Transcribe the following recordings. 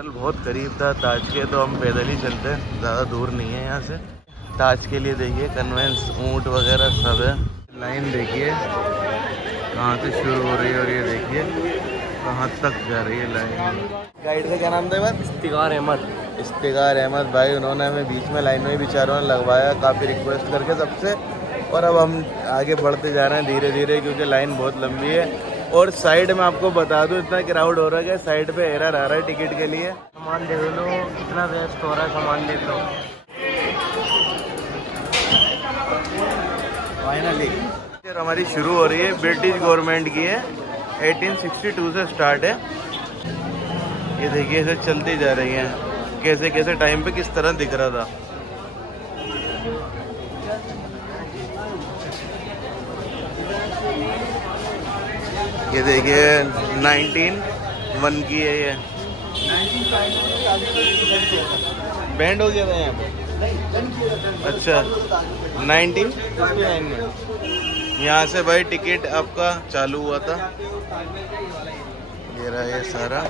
Hotel बहुत करीब था ताज के, तो हम पैदल ही चलते हैं, ज़्यादा दूर नहीं है यहाँ से। ताज के लिए देखिए कन्वेंस, ऊँट वगैरह सब है। लाइन देखिए कहाँ से शुरू हो रही है और ये देखिए कहाँ तक जा रही है लाइन। गाइड का क्या नाम था बात? इफ्तिखार अहमद। इफ्तिखार अहमद भाई, उन्होंने हमें बीच में लाइन में बेचारों ने लगवाया काफ़ी रिक्वेस्ट करके सबसे। और अब हम आगे बढ़ते जा रहे हैं धीरे धीरे, क्योंकि लाइन बहुत लंबी है। और साइड में आपको बता दूं इतना क्राउड हो रहा है, साइड पे एरर आ रहा है टिकट के लिए। सामान देख लो कितना वेस्ट हो रहा है, सामान देख लो। फाइनली हमारी शुरू हो रही है, ब्रिटिश गवर्नमेंट की है, 1862 से स्टार्ट है। ये देखिए ऐसे चलती जा रही है, कैसे कैसे टाइम पे किस तरह दिख रहा था। ये देखिए 1901 की है ये। बैंड हो गया था यहाँ पे। अच्छा 1959 में यहाँ से भाई टिकट आपका चालू हुआ था। ये रहा ये सारा,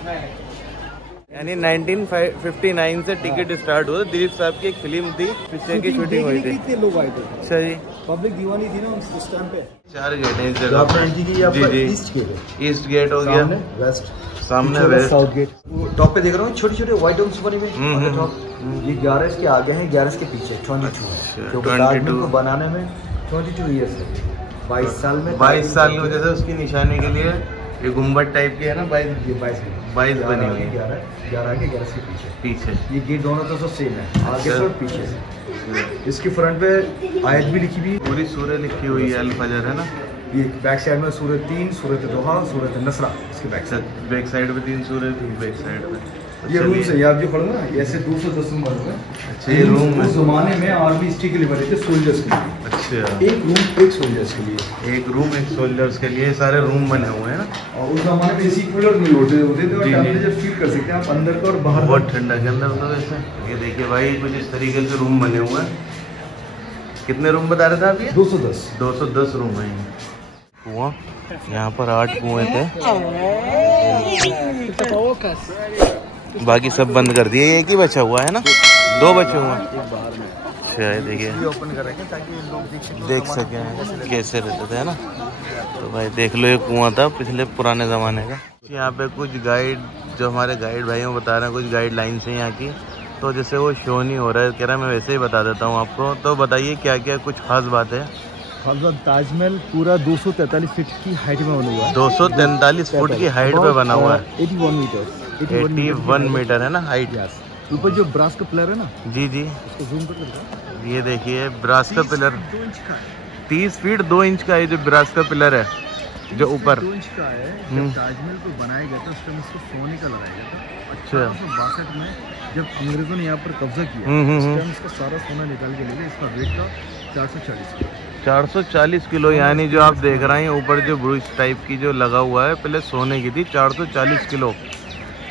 यानी 1959 से टिकट स्टार्ट हुआ। दिलीप साहब की एक फिल्म थी, पिक्चर की शूटिंग हुई थी। कितने लोग आए थे? अच्छा जी, पब्लिक दीवानी थी ना उस टाइम पे। 4 गेट है इस जगह। जी ईस्ट गेट, ईस्ट गेट हो गया, वेस्ट सामने, वेस्ट साउथ गेट। टॉप पे देख रहा हूँ छोटे छोटे व्हाइट डोम्स बने हुए। ये 11 के आगे हैं, 11 के पीछे 22, क्योंकि ताजमहल को बनाने में 22 ईयर्स है। 22 साल में, 22 साल की वजह से उसकी निशानी के लिए ये गुम्बद टाइप की है ना, 22 बनी हुई है। 11 के 11 के पीछे ये गेट दोनों तो सब सेम है, आगे से और पीछे से। इसके फ्रंट पे आयत भी लिखी हुई, पूरी सूरत लिखी हुई है, अल फजर है ना। ये बैक साइड में सूरत 3, सूरत दोहा, सूरत नसरा। इसके बैक साइड पे 3 सूरत, बैक साइड पे। ये रूम है, ये आप जो पढ़ो ना, ऐसे 210 रूम बने। अच्छा ये रूम उस जमाने में आर्मी हिस्ट्री के लिए बने थे, सोल्जर्स के लिए। अच्छा एक रूम एक सोल्जर्स के लिए, एक रूम एक सोल्जर्स के लिए, सारे रूम बने हुए हैं ना। और उस जमाने में एसी कूलर नहीं होते थे, और टेम्परेचर फील कर सकते हैं आप अंदर का और बाहर। बहुत ठंडा के अंदर तो वैसे। ये देखिए भाई कुछ इस तरीके से रूम बने हुए हैं। कितने रूम बता रहे थे आप? ये 210 रूम है। कुआं, यहाँ पर 8 कुएं थे, बाकी सब बंद कर दिए। एक ही बचा हुआ है ना, 2 बचे हुए हैं। अच्छा देखिए ओपन करेंगे ताकि लोग देख सकें कैसे रहते थे ना। तो भाई देख लो ये कुआं था पिछले पुराने ज़माने का। यहाँ पे कुछ गाइड, जो हमारे गाइड भाइयों बता रहे हैं कुछ गाइडलाइंस हैं यहाँ की। तो जैसे वो शो नहीं हो रहा है, कह रहा है मैं वैसे ही बता देता हूँ आपको। तो बताइए क्या क्या कुछ खास बात है? ताजमहल पूरा 243 फीट की हाइट में बना हुआ है। 243 फुट की हाइट पे बना हुआ है। 81 मीटर है ना हाइट। ऊपर जो ब्रास का पिलर है ना, जी जी, उसको जूम कर ये देखिए ब्रास का पिलर 30 फीट 2 इंच का है। जो ब्रास का पिलर है जो ऊपर 2 इंच का है। जब ताजमहल को बनाया गया था उस टाइम इसको सोने का लगाया गया था। 1862 में जब अंग्रेजों ने यहाँ पर कब्जा किया उस टाइम इसका सारा सोना निकाल के ले गए। इसका वेट था 440 किलो। यानी जो आप देख रहे हैं ऊपर जो ब्रुश टाइप की जो लगा हुआ है, पहले सोने की थी। 440 किलो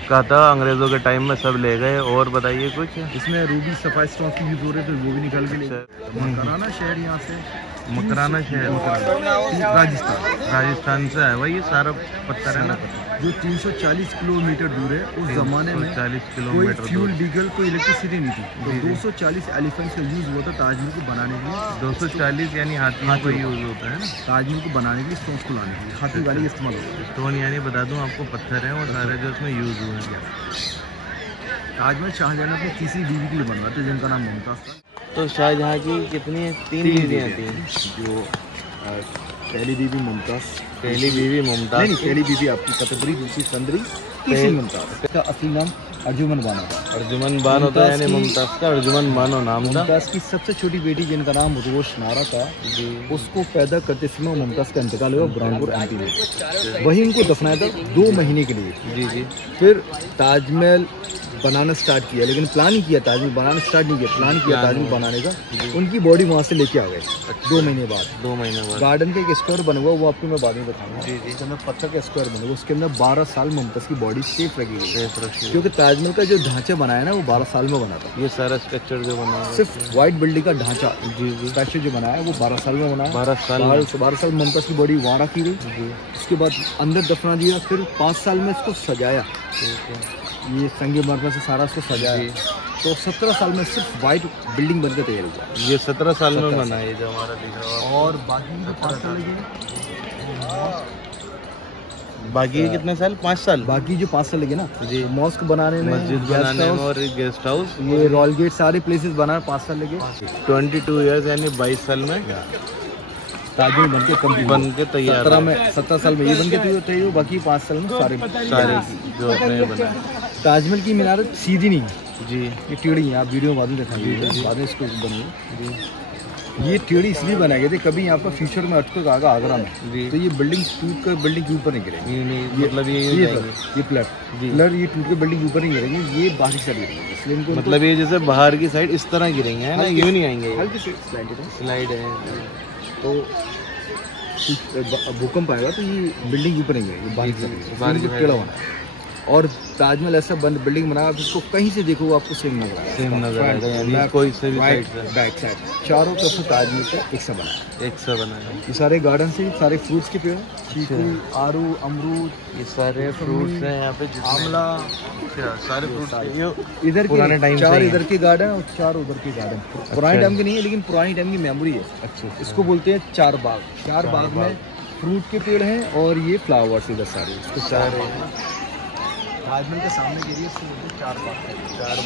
का था, अंग्रेजों के टाइम में सब ले गए। और बताइए कुछ? इसमें रूबी सफाई स्टोन की यूज हो रहे थे, वो भी निकाल के ले गए। मकराना शहर यहाँ से, मकराना शहर राजस्थान से है भाई। ये सारा पत्थर है ना, जो 340 किलोमीटर दूर है। उस जमाने में 40 किलोमीटर फ्यूल डीजल कोई इलेक्ट्रिसिटी नहीं थी, तो 240 एलिफेंट्स का यूज हुआ था ताजमहल को बनाने के लिए। 240 यानी हाथी का यूज होता है ना ताजमहल को बनाने के लिए, स्टोन्स को लाने के लिए हाथी गाड़ी इस्तेमाल होता है। स्टोन यानी बता दूं आपको पत्थर है, और सारे जो उसमें यूज हुए हैं। ताजमहल शाहजहां ने अपनी तीसरी बीवी के लिए बनवाया था, जिनका नाम मुमताज था। तो शाहजहां की कितनी 3 बीवियाँ थी? जो पहली बीवी मुमताज, पहली बीवी मुमताज नहीं, पहली बीवी आपकी कतबरी, दूसरी संदरी, तीसरी मुमताज। इसका असली नाम अर्जुमन बानो था। अर्जुमन बानो था, यानी मुमताज का अर्जुमन बानो नाम था। मुमताज की सबसे छोटी बेटी जिनका नाम रोश नारा था, उसको पैदा करते समय मुमताज का इंतकाल हुआ बुरहानपुर एमपी में। वहीं उनको दफनाया था 2 महीने के लिए। जी जी। फिर ताजमहल बनाना स्टार्ट किया, लेकिन प्लान ही किया, ताजमहल बनाना स्टार्ट नहीं किया, प्लान किया ताजमहल बनाने का। उनकी बॉडी वहाँ से लेके आ गए 2 महीने बाद। 2 महीने बाद गार्डन का एक स्क्वायर बना हुआ, वो आपको मैं बाद में बताऊंगा। जी जी। उसके अंदर पत्थर का स्क्वायर बना हुआ, उसके अंदर 12 साल मुमताज की बॉडी सेफ रखी गई, क्योंकि ताजमहल का जो ढांचा बनाया ना वो 12 साल में बना था। ये सारा स्ट्रक्चर जो बना है, सिर्फ व्हाइट बिल्डिंग का ढांचा, जी जी, स्ट्रक्चर जो बनाया वो 12 साल में बनाया। 12 साल मुमताज की बॉडी वहाँ रखी गई। उसके बाद अंदर दफना दिया, फिर 5 साल में इसको सजाया। ये संगे मरकज से सारा उसको सजाया, तो 17 साल में सिर्फ वाइट बिल्डिंग बनकर तैयार हुआ। ये 17 साल में बना है जो हमारा दिख रहा है। और बाकी जो 5 साल लगे, बाकी कितने साल? 5 साल। बाकी जो 5 साल लगे ना जी, मॉस्क बनाने में, मस्जिद बनाने में और गेस्ट हाउस, ये रॉयल गेट, सारे प्लेसेस बनाने 5 साल लगे। 22 ईयर्स यानी 22 साल में ताजमहल बनके कंप्लीट बन के तैयार। 17 साल में ये बनके तैयार हुआ, बाकी 5 साल में सारे जो अपने बनाए। ताजमहल की मीनारत सीधी नहीं है जी, ये टेढ़ी है। आप वीडियो में बाद में दिखाएंगे, बाद में इसको बनी। ये टेढ़ी इसलिए बनाए गए थे, कभी यहाँ पर फ्यूचर में अटक आगा आगरा में जी, तो ये बिल्डिंग टूट कर बिल्डिंग के ऊपर नहीं गिरेगी। मतलब ये पिलर ये टूट कर बिल्डिंग के ऊपर नहीं गिरेंगे, ये बाहरी साइड गिरेंगे, इसलिए इनको मतलब ये जैसे बाहर की साइड इस तरह गिरेंगे है ना, यूं नहीं आएंगे। हल्की स्लाइड है तो भूकंप आएगा तो ये बिल्डिंग के ऊपर नहीं गिरेगी, बाहरी साइड टेढ़ा होना है। और ताजमहल ऐसा बंद बिल्डिंग बना, आप इसको कहीं से देखो आपको सेम नजर आएगा, सेम नजर आएगा, यानी कोई से भी साइड से बैक साइड चारों तरफ से ताजमहल का एक सा बना है, एक सा बना है। ये सारे गार्डन से सारे फ्रूट्स के पेड़, चीकू, आड़ू, अमरूद, ये सारे फ्रूट्स हैं यहाँ पे, आंवला, सारे फ्रूट्स इधर पुराने टाइम से 4 इधर के गार्डन और 4 उधर के गार्डन। पुराने टाइम के नहीं है, लेकिन पुरानी टाइम की मेमोरी है। अच्छा, इसको बोलते हैं 4 बाग। 4 बाग में फ्रूट के पेड़ हैं और ये फ्लावर्स इधर सारे, इसको सारे ताजमहल के सामने के एरिया से 4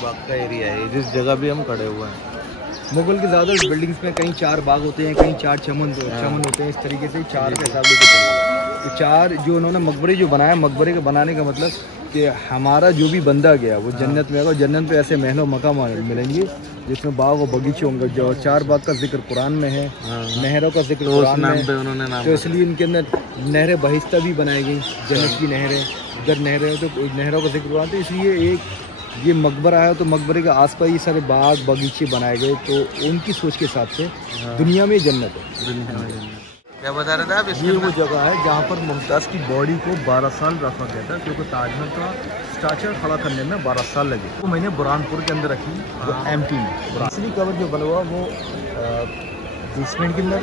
बाग का एरिया है, जिस जगह भी हम खड़े हुए हैं। मुगल के ज़्यादा बिल्डिंग्स में कहीं 4 बाग होते हैं, कहीं 4 चमन होते हैं, इस तरीके से 4 के हिसाब लेके चले। तो 4 जो उन्होंने मकबरे जो बनाया, मकबरे के बनाने का मतलब कि हमारा जो भी बंदा गया वो जन्नत में आएगा। जन्नत पे ऐसे महलों मकाम मिलेंगे जिसमें बाग और बगीचे होंगे। जो 4 बाग का जिक्र कुरान में है, नहरों का जिक्र कुरान में है, तो इसलिए इनके अंदर नहरें बहिस्ता भी बनाई गई, जन्नत की नहरें, इधर नहरें तो नहरों का जिक्र कुरान। तो इसलिए एक ये मकबरा है, तो मकबरे के आसपास ये सारे बाग बगीचे बनाए गए, तो उनकी सोच के हिसाब से दुनिया में जन्नत है। क्या बता रहे थे आप? ये वो जगह है जहाँ पर मुमताज़ की बॉडी को 12 साल रखा गया था, क्योंकि ताजमहल का स्ट्रक्चर खड़ा करने में 12 साल लगे। वो मैंने बुरहानपुर के अंदर रखी, वो एमपी में। असली कवर जो बना हुआ वो बेसमेंट के अंदर,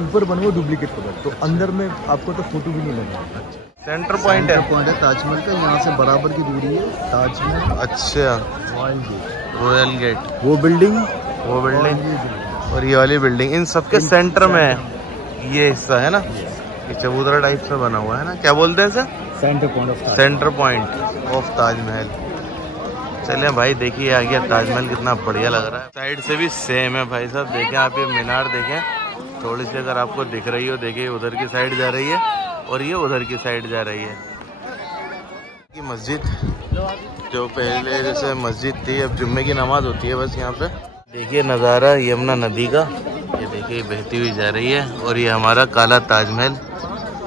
ऊपर बना हुआ डुप्लीकेट कवर, तो अंदर में आपको तो फोटो भी नहीं लगा। सेंटर पॉइंट है ताजमहल का, यहाँ से बराबर की दूरी है ताजमहल। अच्छा, रॉयल गेट वो बिल्डिंग और ये वाली बिल्डिंग, इन सबके सेंटर में है ये हिस्सा है ना, ये चबूतरा टाइप से बना हुआ है ना, क्या बोलते हैं sir? Centre point of Taj Mahal. चलिए भाई, देखिए आ गया ताजमहल, कितना बढ़िया लग रहा है। साइड से भी सेम है भाई साहब, देखें आप ये मीनार देखें, थोड़ी सी अगर आपको दिख रही हो, देखिए उधर की साइड जा रही है और ये उधर की साइड जा रही है। कि मस्जिद जो पहले जैसे मस्जिद थी, अब जुम्मे की नमाज होती है बस यहाँ पे। देखिए नज़ारा यमुना नदी का, ये देखिए बहती हुई जा रही है, और ये हमारा काला ताजमहल।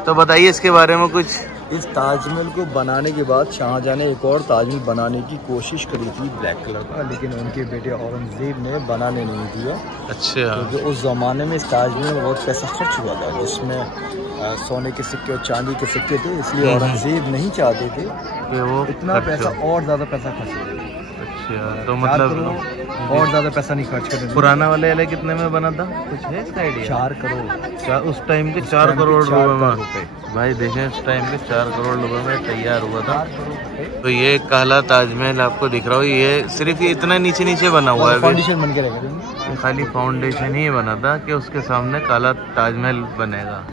तो बताइए इसके बारे में कुछ। इस ताजमहल को बनाने के बाद शाहजहां ने एक और ताजमहल बनाने की कोशिश करी थी ब्लैक कलर का, लेकिन उनके बेटे औरंगजेब ने बनाने नहीं दिया। अच्छा, क्योंकि उस ज़माने में इस ताजमहल में बहुत पैसा खर्च हुआ था, जिसमें सोने के सिक्के और चांदी के सिक्के थे, इसलिए औरंगजेब नहीं चाहते थे कि वो इतना पैसा और ज़्यादा पैसा खर्च हो। अच्छा, तो मतलब और ज़्यादा पैसा नहीं खर्च करें। पुराना वाले वाले कितने में बना था, कुछ है इसका आइडिया? 4 करोड़, उस टाइम के 4 करोड़ रुपए में। भाई देखें उस टाइम के 4 करोड़ रुपए में तैयार हुआ था। तो ये काला ताजमहल आपको दिख रहा हो, ये सिर्फ ये इतना नीचे नीचे बना हुआ है, फाउंडेशन बन के रहेगा, खाली फाउंडेशन ही बना था कि उसके सामने काला ताजमहल बनेगा।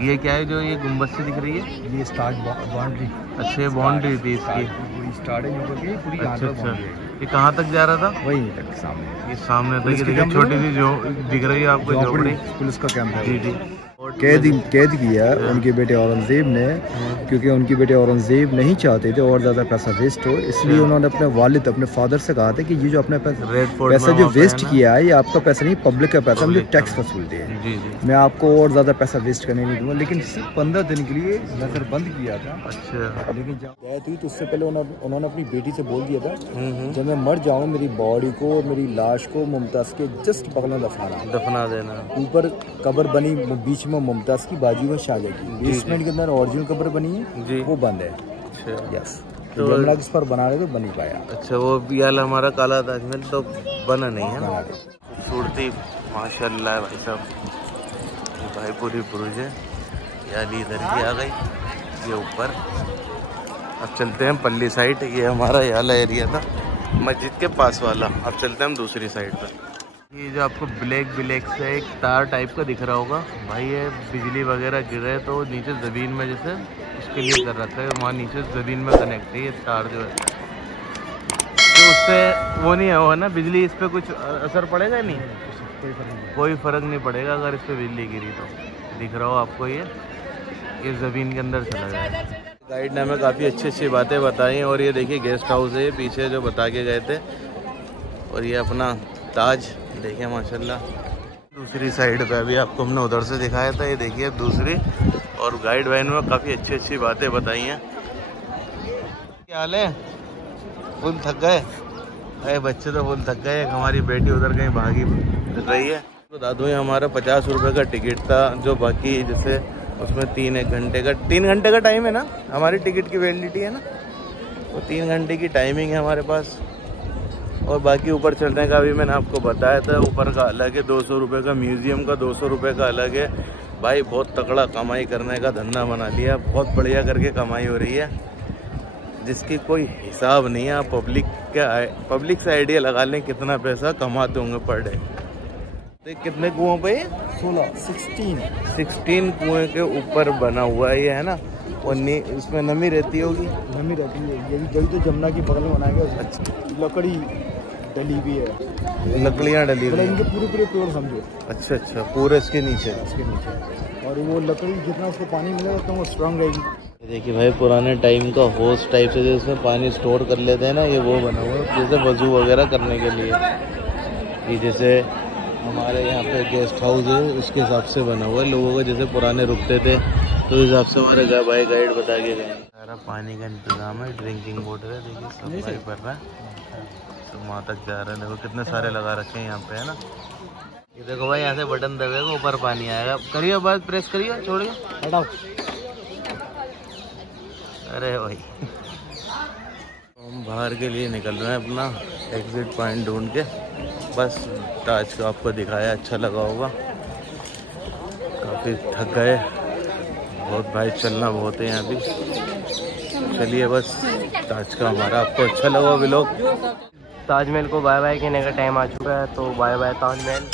ये क्या है जो ये गुम्बद से दिख रही है? ये स्टार्ट बाउंड्री। अच्छा, ये बाउंड्री थी इसकी, पूरी। अच्छा, ये कहाँ तक जा रहा था? वही तक सामने, ये सामने तक। देखिए छोटी सी जो दिख रही है आपको झोपड़ी, पुलिस का कैंप है। जी जी। कैद किया उनके बेटे औरंगजेब ने, क्योंकि उनके बेटे औरंगजेब नहीं चाहते थे और ज़्यादा पैसा वेस्ट हो, इसलिए उन्होंने अपने वालिद अपने फादर से कहा था कि ये जो अपना पैसा जो वेस्ट किया है, ये आपका पैसा नहीं, पब्लिक का पैसा, मुझे टैक्स वसूलते हैं, मैं आपको और ज़्यादा पैसा वेस्ट करने नहीं दूंगा। लेकिन सिर्फ 15 दिन के लिए नजरबंद किया था। अच्छा, लेकिन जब कैद हुई तो उससे पहले उन्होंने अपनी बेटी से बोल दिया था, जब मैं मर जाऊँ मेरी बॉडी को और मेरी लाश को मुमताज़ के जस्ट बगल में दफना देना। ऊपर कब्र बनी बीच में मुमताज़ की, बाजू में शाहजहां की। बेसमेंट के अंदर ओरिजिनल कब्र बनी है, वो बंद है। अच्छा, यस, तो यमुना किस पर बना रहे तो बन ही पाया। अच्छा, वो यार हमारा काला ताजमहल तो बना नहीं है ना। खूबसूरती माशाल्लाह है भाई साहब, भाई पूरी बुरुज है। यार इधर की आ गई, ये ऊपर अब चलते हैं पल्ली साइड। ये हमारा ये वाला एरिया था मस्जिद के पास वाला। अब चलते हैं हम दूसरी साइड पर। ये जो आपको ब्लैक से एक तार टाइप का दिख रहा होगा भाई, ये बिजली वगैरह गिरे तो नीचे ज़मीन में जैसे उसके लिए कर रखा है, वहाँ नीचे ज़मीन में कनेक्ट है ये तार जो है, तो उससे वो नहीं हुआ ना बिजली, इस पर कुछ असर पड़ेगा नहीं, कोई फ़र्क नहीं पड़ेगा अगर इस पर बिजली गिरी तो। दिख रहा हो आपको ये ज़मीन के अंदर चला जाए। गाइड ने हमें काफ़ी अच्छी बातें बताई। और ये देखिए गेस्ट हाउस है पीछे जो बता के गए थे, और ये अपना ताज देखिए माशाल्लाह। दूसरी साइड पे अभी आपको हमने उधर से दिखाया था, ये देखिए अब दूसरी। और गाइड भाई ने काफ़ी अच्छी बातें बताई हैं। क्या हाल है? फुल थक गए? अरे बच्चे तो फुल थक गए। हमारी बेटी उधर कहीं भागी रही है। बता दूँ ये हमारा 50 रुपये का टिकट था, जो बाकी जैसे उसमें 3 घंटे का टाइम है ना, हमारी टिकट की वैलिडिटी है ना, वो 3 घंटे की टाइमिंग है हमारे पास। और बाकी ऊपर चलने का भी मैंने आपको बताया था, ऊपर का अलग है 200 रुपये का, म्यूज़ियम का 200 रुपये का अलग है। भाई बहुत तगड़ा कमाई करने का धंधा बना लिया, बहुत बढ़िया करके कमाई हो रही है जिसकी कोई हिसाब नहीं है। आप पब्लिक से आइडिया लगा लें कितना पैसा कमाते होंगे पर डे। देख कितने कुओं पे? 16 कुएं के ऊपर बना हुआ है ये, है ना। और इसमें नमी रहती होगी? नमी रहती है, ये भी जल्दी तो जमुना की बगल में बनाया गया। अच्छा, लकड़ी डली भी है, लकड़ियाँ डली हुई, इनके पूरे पेड़ समझो। अच्छा पूरे इसके नीचे और वो लकड़ी जितना उसको पानी मिलेगा तो वो स्ट्रांग रहेगी। देखिए भाई पुराने टाइम का होस टाइप से जिसमें पानी स्टोर कर लेते हैं ना, ये वो बना हुआ है जैसे वजू वगैरह करने के लिए। ये जैसे हमारे यहाँ पे गेस्ट हाउस है उसके हिसाब से बना हुआ है, लोगों को जैसे पुराने रुकते थे तो इस हिसाब से हमारे भाई गाइड बता के गए। सारा पानी का इंतजाम है, ड्रिंकिंग वाटर है, देखिए सफाई कर रहा है तो वहाँ तक जा रहा है। देखो कितने सारे लगा रखे हैं यहाँ पे, है ना। ये देखो भाई यहाँ से बटन दबेगा ऊपर पानी आएगा, करिए बात प्रेस करिए, छोड़िए, हटाओ। अरे भाई हम बाहर के लिए निकल रहे हैं अपना एग्जिट पॉइंट ढूंढ के। बस ताज को आपको दिखाया, अच्छा लगा होगा। काफ़ी थक गए बहुत भाई, चलना बहुत है यहाँ भी। चलिए बस ताज का हमारा आपको अच्छा लगा व्लॉग। ताजमहल को बाय बाय कहने का टाइम आ चुका है, तो बाय बाय ताजमहल।